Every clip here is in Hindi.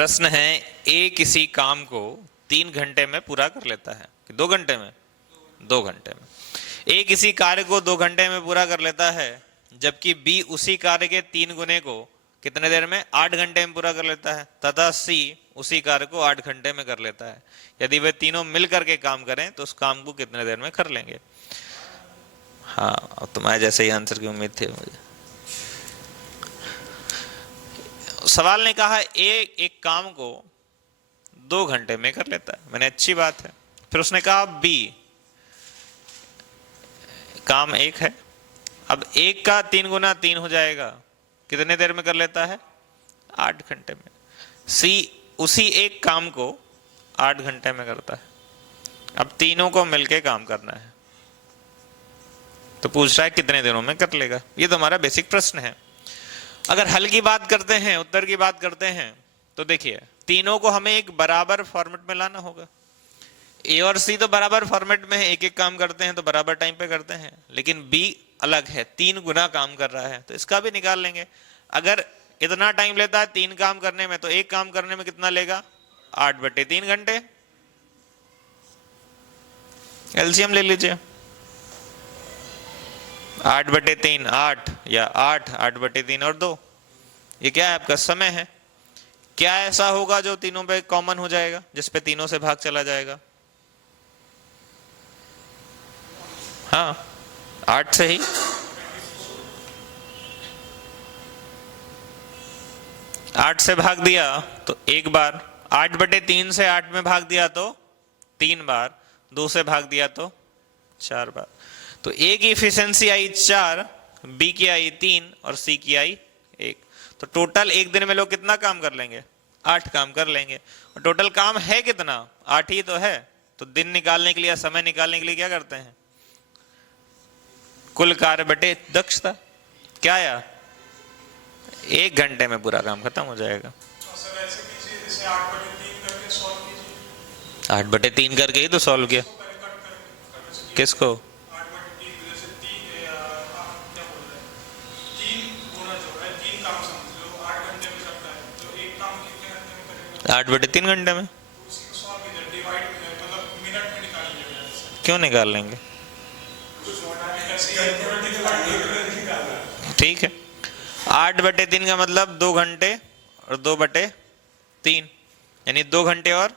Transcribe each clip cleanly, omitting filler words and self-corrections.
प्रश्न है, ए किसी काम को 3 घंटे में पूरा कर लेता है कि 2 घंटे में? 2 घंटे में। ए किसी कार्य को 2 घंटे में पूरा कर लेता है, जबकि बी उसी कार्य के 3 गुने को कितने देर में? 8 घंटे में पूरा कर लेता है, तथा सी उसी कार्य को 8 घंटे में कर लेता है। यदि वे तीनों मिलकर के काम करें तो उस काम को कितने देर में कर लेंगे? हाँ, तुम्हारे जैसे ही आंसर की उम्मीद थी मुझे। सवाल ने कहा ए एक काम को 2 घंटे में कर लेता है, मैंने अच्छी बात है। फिर उसने कहा बी काम 1 है, अब 1 का 3 गुना 3 हो जाएगा, कितने देर में कर लेता है? 8 घंटे में। सी उसी एक काम को 8 घंटे में करता है। अब तीनों को मिलके काम करना है, तो पूछ रहा है कितने दिनों में कर लेगा। ये तो हमारा बेसिक प्रश्न है। अगर हल की बात करते हैं, उत्तर की बात करते हैं, तो देखिए तीनों को हमें एक बराबर फॉर्मेट में लाना होगा। ए और सी तो बराबर फॉर्मेट में है, एक एक काम करते हैं तो बराबर टाइम पे करते हैं, लेकिन बी अलग है, 3 गुना काम कर रहा है, तो इसका भी निकाल लेंगे। अगर इतना टाइम लेता है 3 काम करने में, तो एक काम करने में कितना लेगा? 8/3 घंटे। एलसीएम ले लीजिए, 8/3 8 या 8/3 और 2, ये क्या है? आपका समय है। क्या ऐसा होगा जो तीनों पे कॉमन हो जाएगा, जिसपे तीनों से भाग चला जाएगा? हाँ, 8 से ही 8 से भाग दिया तो एक बार, 8/3 से 8 में भाग दिया तो 3 बार, 2 से भाग दिया तो 4 बार। तो ए की इफिशिएंसी आई 4, बी की आई 3 और सी की आई 1। तो टोटल एक दिन में लोग कितना काम कर लेंगे? 8 काम कर लेंगे। और टोटल काम है कितना? 8 ही तो है। तो दिन निकालने के लिए, समय निकालने के लिए क्या करते हैं? कुल कार्य बटे दक्षता। क्या आया? 1 घंटे में पूरा काम खत्म हो जाएगा। 8/3 करके ही तो सॉल्व किया। किसको? 8/3 घंटे में। क्यों निकाल लेंगे? ठीक है, 8/3 का मतलब 2 घंटे और 2/3, यानी 2 घंटे और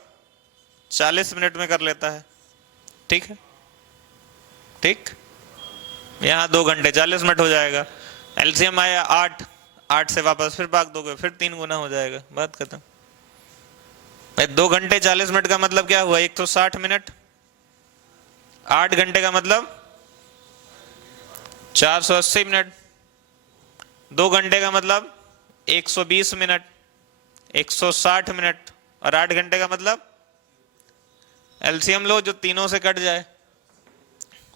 40 मिनट में कर लेता है। ठीक है, ठीक, यहाँ 2 घंटे 40 मिनट हो जाएगा। एलसीएम आया 8, 8 से वापस फिर भाग दोगे, फिर 3 गुना हो जाएगा, बात खत्म। भाई 2 घंटे 40 मिनट का मतलब क्या हुआ? 160 मिनट। 8 घंटे का मतलब 480 मिनट। 2 घंटे का मतलब 120 मिनट, 160 मिनट। और 8 घंटे का मतलब एलसीएम लो जो तीनों से कट जाए,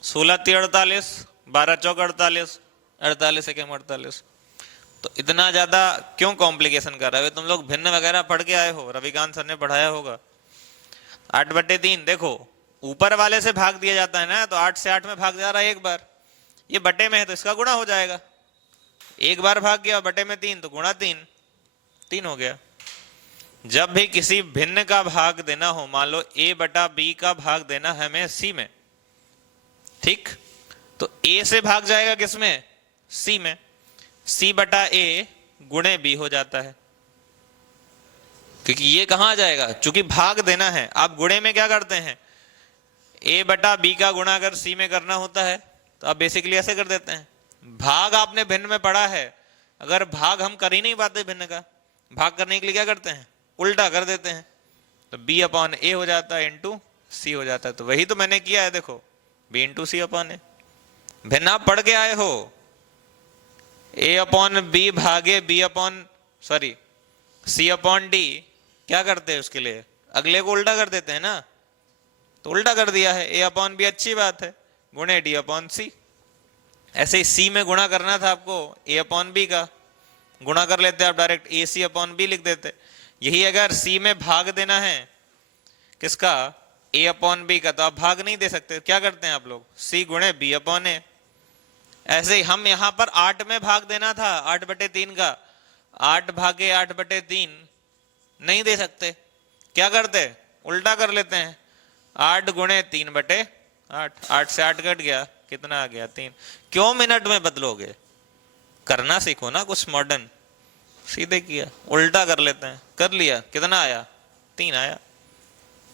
16×3 48, 12×4 48, 48 एकम 48। तो इतना ज्यादा क्यों कॉम्प्लिकेशन कर रहे हो? तुम लोग भिन्न वगैरह पढ़ के आए हो, रविकांत सर ने पढ़ाया होगा। 8/3 देखो, ऊपर वाले से भाग दिया जाता है ना, तो 8 से 8 में भाग जा रहा है एक बार, ये बटे में है तो इसका गुणा हो जाएगा। एक बार भाग गया बटे में 3 तो गुणा 3 हो गया। जब भी किसी भिन्न का भाग देना हो, मान लो a/b का भाग देना है हमें c में, ठीक, तो a से भाग जाएगा किसमें? c में। c/a गुणे b हो जाता है, क्योंकि ये कहां आ जाएगा? चूंकि भाग देना है। आप गुणे में क्या करते हैं? a/b का गुणा अगर c में करना होता है तो आप बेसिकली ऐसे कर देते हैं। भाग आपने भिन्न में पढ़ा है, अगर भाग हम कर ही नहीं पाते भिन्न का, भाग करने के लिए क्या करते हैं? उल्टा कर देते हैं, तो b/a हो जाता है इंटू c हो जाता है। तो वही तो मैंने किया है, देखो, b/c/a। भिन्न आप पढ़ के आए हो, a/b भागे c/d। क्या करते हैं उसके लिए? अगले को उल्टा कर देते हैं ना, तो उल्टा कर दिया है। a/b अच्छी बात है, गुणे d/c। ऐसे ही c में गुणा करना था आपको, a/b का गुणा कर लेते आप, डायरेक्ट ac/b लिख देते। यही अगर c में भाग देना है किसका? a/b का, तो आप भाग नहीं दे सकते। क्या करते हैं आप लोग? c गुणे b/a। ऐसे ही हम यहां पर 8 में भाग देना था, 8/3 का, 8 भागे 8/3 नहीं दे सकते, क्या करते, उल्टा कर लेते हैं। 8 गुणे 3/8, 8 से 8 कट गया, कितना आ गया 3। क्यों मिनट में बदलोगे, करना सीखो ना कुछ मॉडर्न। सीधे किया, उल्टा कर लेते हैं, कर लिया, कितना आया 3 आया।